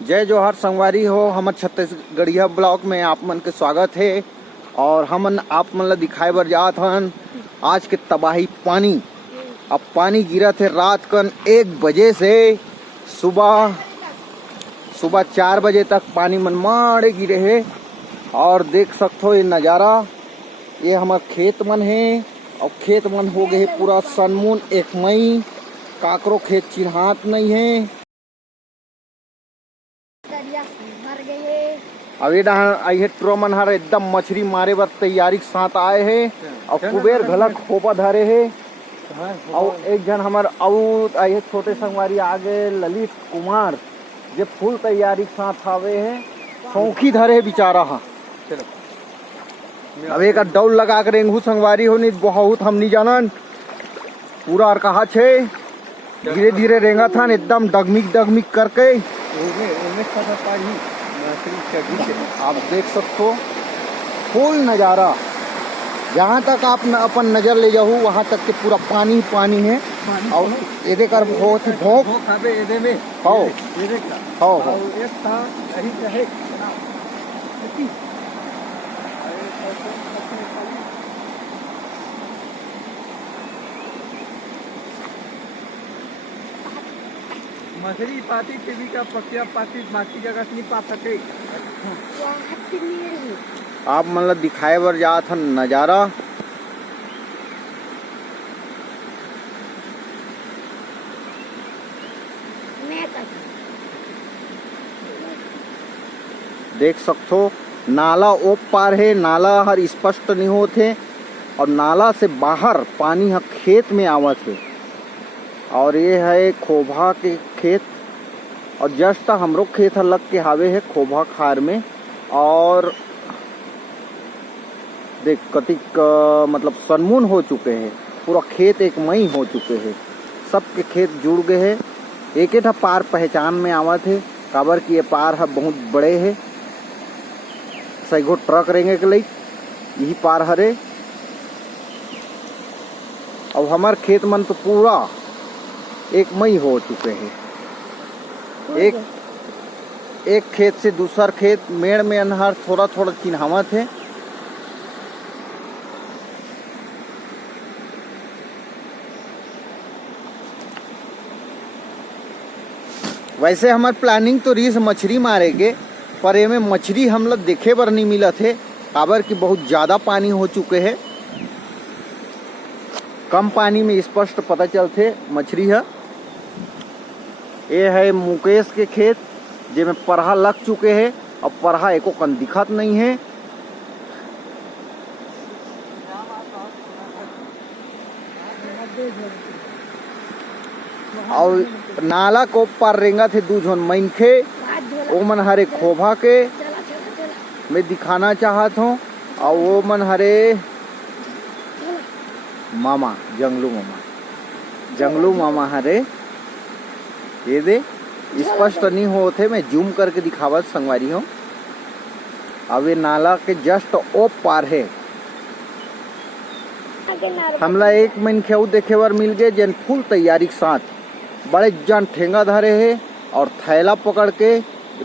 जय जोहार संगवारी हो। हमर छत्तीसगढ़िया ब्लॉक में आप मन के स्वागत है। और हमन आप मन ला दिखाए बर जात हन आज के तबाही पानी। अब पानी गिरा थे रात कन 1 बजे से सुबह 4 बजे तक पानी मन माड़े गिरे है। और देख सकते हो ये नज़ारा, ये हमार खेत मन है और खेत मन हो गए पूरा सनमुन 1 मई। काकरो खेत चिन्हात नहीं है। अब ये आई ट्रो मन हर एकदम मछली मारे बर तैयारी के साथ आए हैं और कुबेर घलक खोपा धरे है। और एक जन हमार आउट आई छोटे संगवारी आगे ललित कुमार जे फुल तैयारी के साथ आवे है, सौखी धरे है बेचारा। हाँ अब एक डौल लगा कर रेंगू संगवारी हो नहीं बहुत हम नहीं जानन पूरा और कहा छे धीरे धीरे रेंगा था एकदम डगमिक करके। आप देख सकते हो फुल नज़ारा, जहाँ तक आप अपन नज़र ले जाओ वहाँ तक के पूरा पानी पानी है। और ये कर बहुत ही भोंक हो मछली पाती टीवी का पकिया पाती बाकी जगह नहीं पा सके। आप मतलब दिखाए बर जात हन नज़ारा। देख सकते हो नाला ओप पार है, नाला हर स्पष्ट नहीं होते और नाला से बाहर पानी हर खेत में आवत है। और ये है खोभा के खेत और जस्ट हमरो खेत लग के हावे है खोभा खार में। और देख कतिक मतलब सनमुन हो चुके हैं, पूरा खेत 1 मई हो चुके हैं, सबके खेत जुड़ गए हैं। एक एक पार पहचान में आवत है काबर की ये पार है बहुत बड़े है, सैगो ट्रक रेंगे के लिए यही पार हरे। अब हमार खेत मन तो पूरा 1 मई हो चुके हैं। एक खेत से दूसर खेत मेड़ में अनहार थोड़ा थोड़ा चिन्हावत है। वैसे हमार प्लानिंग तो रीस मछली मारेगे, पर ये में मछली हम लोग देखे बर नहीं मिला थे काबर की बहुत ज़्यादा पानी हो चुके हैं। कम पानी में स्पष्ट पता चलते मछली है। ये है मुकेश के खेत जिसमें परहा लग चुके हैं और परहा एको कन दिखत नहीं है। और नाला को पार रेंगा थे 2 झन मनखे वो मन हरे खोभा के मैं दिखाना चाहत हूँ। और वो मन हरे मामा जंगलू मामा हरे। ये दे स्पष्ट नहीं होते, मैं जूम करके दिखावत संगवारी हूँ। अब ये नाला के जस्ट ओप पार है। हमला एक मनखे देखे बर मिल गए जन फुल तैयारी के साथ बड़े जन ठेंगा धरे है और थैला पकड़ के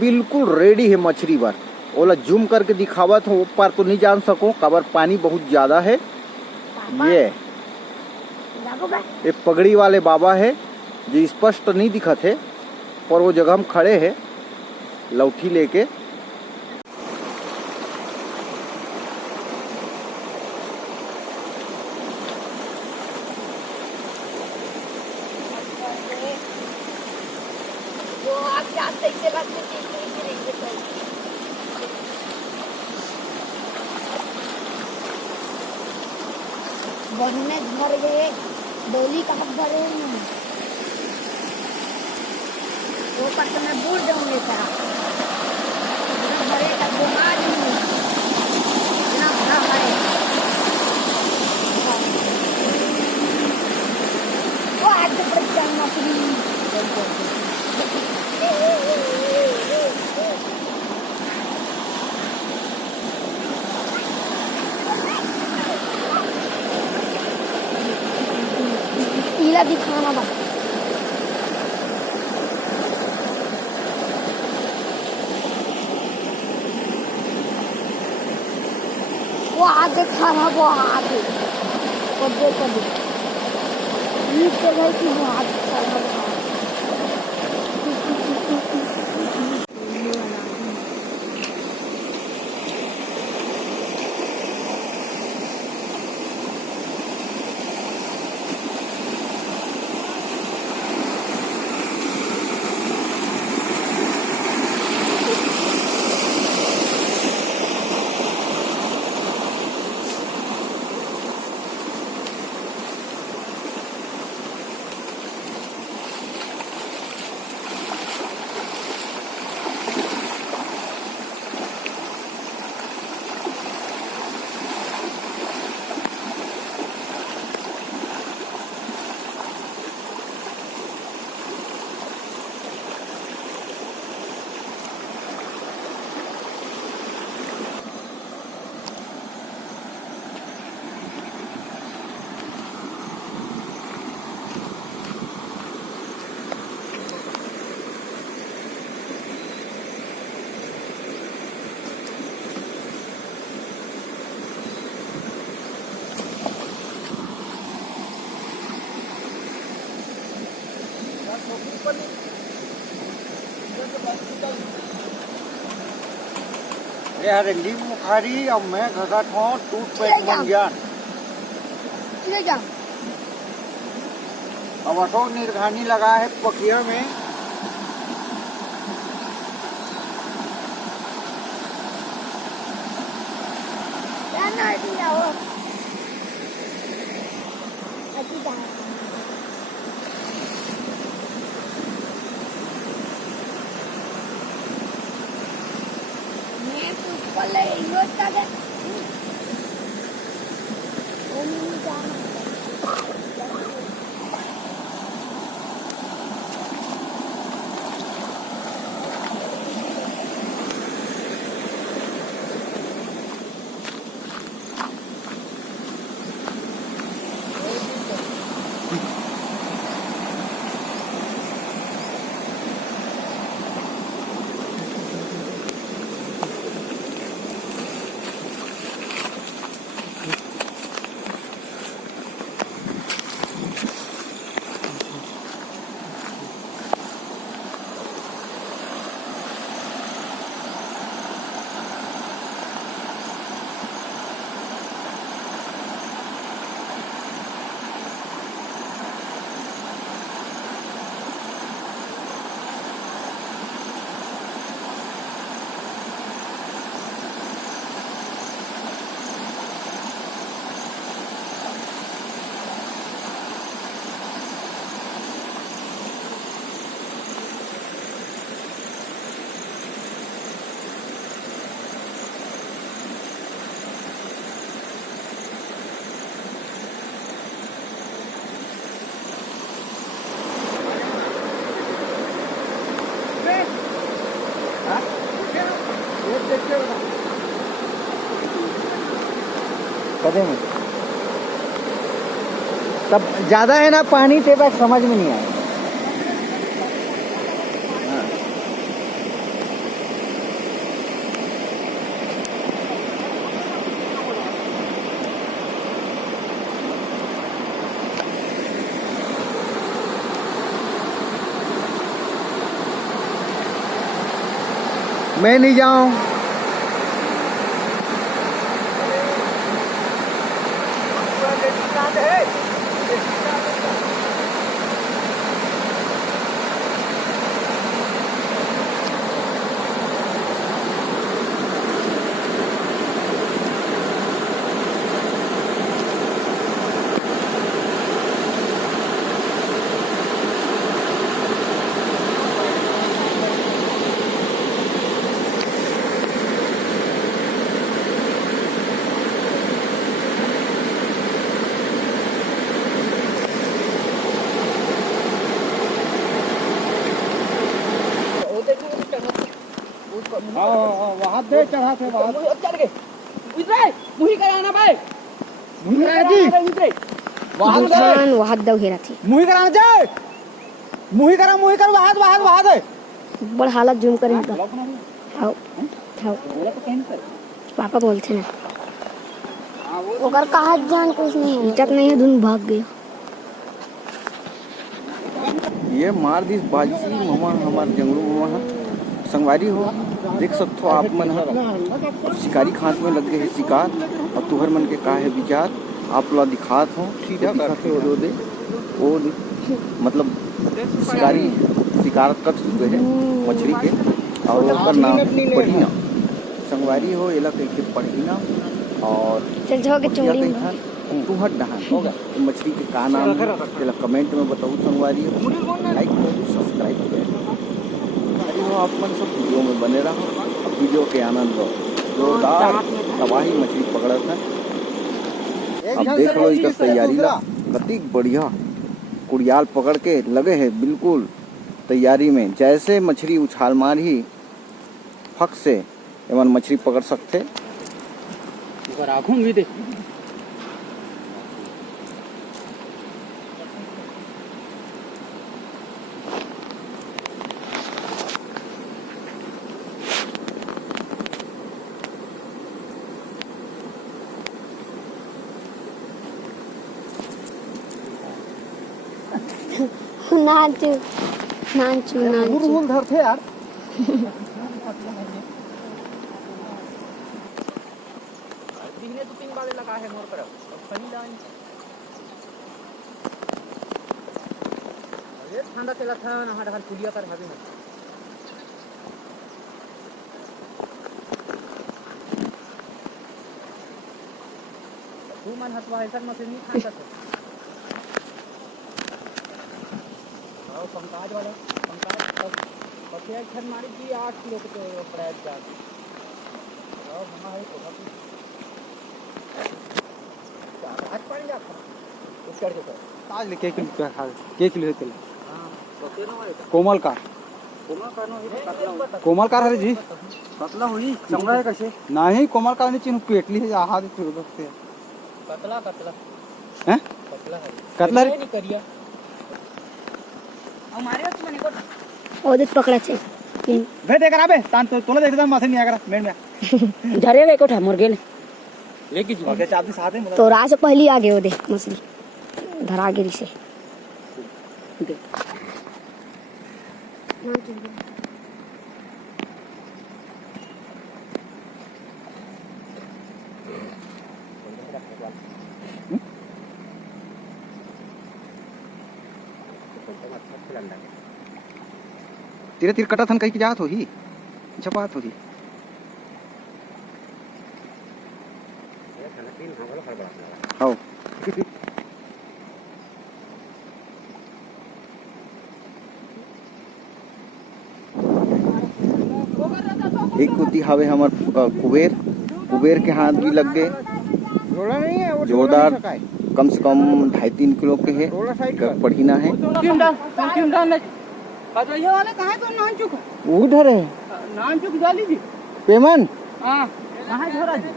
बिल्कुल रेडी है मछली बर। ओला जूम करके दिखावत हूँ, ऊपर तो नहीं जान सकूं काबर पानी बहुत ज्यादा है। ये पगड़ी वाले बाबा है जो स्पष्ट नहीं दिखत है, पर वो जगह हम खड़े हैं लौठी लेके। बनने भर गए डोली का हाथ भरे वो पर तो मैं भूल जाऊंगी था भरे का बीमार इतना भरा है वो आज तो जाना ईला दिखाना बा वो आगे खड़ा, वो आगे कदे कदे ये तो है कि वो आगे खड़ा है। ये हरंडी मुखारी और मैं घगा ठो टूट पे मन जान ले जा अब अशोक निर्घानी लगा है पकिया में। जाना है जाओ अच्छी जा मैं तो पले इनोट का दे वो नहीं जाना कदे में तब ज्यादा है ना पानी ते बात समझ में नहीं आया। मैं नहीं जाऊं वहाँ दे चढ़ा थे वहाँ चढ़ गए उतरे मुही कराना भाई मुही जी उतरे दुकान वहाँ दो घेरा थी मुही कराना जाए मुही कर वहाँ दे बड़ हालत जूम कर इनका आओ आओ बोला तो कहीं पर पापा बोलते हैं ओकर कहा जान कुछ नहीं तक नहीं धुन भाग गया। ये मार दी बाजी मामा हमार जंगलू मामा संगवारी हो देख सकते हो आप मन शिकारी खास में लग गए है शिकार और तुहर मन के का है विचार आप लोग दिखात हो सीधा करते हो दे वो मतलब शिकारी शिकार कर चुके हैं मछली के और ओकर नाम पढ़ीना संगवारी हो एला कह के पढ़ीना और चल जाओ के चुंगली में तुहर डहान होगा तो मछली के का नाम है चला कमेंट में बताओ संगवारी हो लाइक करो सब्सक्राइब करो आप मन सब वीडियो में बने रहो वीडियो के आनंद लो जोरदार तबाही मछली पकड़ा था अब देख लो इसका तैयारी ला कति बढ़िया कुड़ियाल पकड़ के लगे है बिल्कुल तैयारी में जैसे मछली उछाल मार ही फक से एवं मछली पकड़ सकते भी दे नाचू नाचू नाचू धरते यार दिखने तो 3 बार लगा है मोर पर फनी लाइन अरे ठंडा चला था ना हर हर पुलिया कर भाभी में तू मन हसवा ऐसा मशीन नहीं खाता था और पंकाज वाला पंकाज पतिया छन मारी की 8 किलो के प्राइस जा और हमारा है तो आज पड़ जा उस कर के आज लेके के किलो है हां तो केनो है कोमल का नो है कोमल का है जी पतला हुई चमड़ा है कैसे नहीं कोमल का नहीं चिन्ह पेटली है आहा दे फिर दोस्ते पतला पतला हैं पतला है कतला नहीं करिया हमारे तो मने को ओदे पकड़ा छे भे देख आबे तान तो तोला देख दम मशीन नहीं आकर मेन में धरे वे कोठा मोर गेल लेके जी ओके चाबी साथ है तो राज पहली आ गए ओदे मछली धरा गिरी से तीरे तीर कटा थन कहीं की जात हो ही झपात हो ही आओ एक कुत्ती हवे हमार कुबेर कुबेर के हाथ भी लग गए रोला नहीं है वो जोरदार कम से कम 2.5-3 किलो के है पढ़ीना है क्यों डाल ये वाले कहां तो नान चुक उधर है नान चुक डाली जी पेमन हां कहां झोरा जी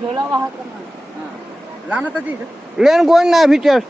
झोला वहां करना हां लाना तो जी लेन गोइन ना अभी चल